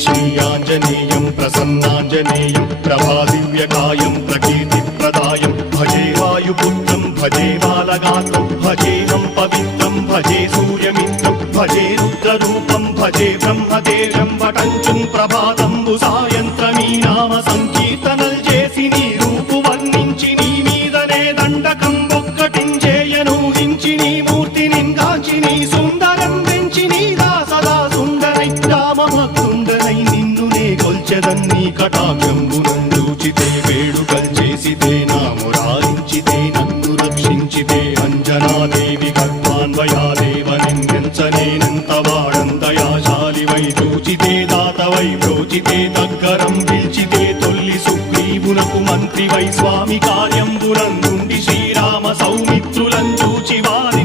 श्रीयाञ्जनेयं प्रसन्नाञ्जनेयं प्रभादिव्यकायं प्रकीर्तिप्रदायं भजे वायुपुत्रं भजे बालगात्रं भजेऽहं पवित्रं भजे सूर्यमित्रं भजे रुद्ररूपं भजे ब्रह्मदेवं वटञ्चुं प्रभाతంబు సాయంత్రమీ నామ సంకీర్తనల్ చేసి నీ రూపు వర్ణించి నీ మీదనే దండకం ఒక్కటించేయను హించి నీ మూర్తిని గాంచి నీ సుందరం పెంచి నీ దాసదా సుందరై రామభక్తుండనై నిన్నునే కొల్చెదన్ని కటాక్షంబునందూచితే వేడుకల్ చేసితే నా మురారించితే నన్ను రక్షించితే అంజనాదేవి గర్భాన్వయాదేవనించనేనంత వాడంతయాశాలివై చూచితే దాతవై ప్రోచితే దగ్గరం పిలిచితే తొల్లి సుగ్రీవునకు మంత్రివై స్వామి కార్యంబునందుండి శ్రీరామ సౌమిత్రులం చూచి వారి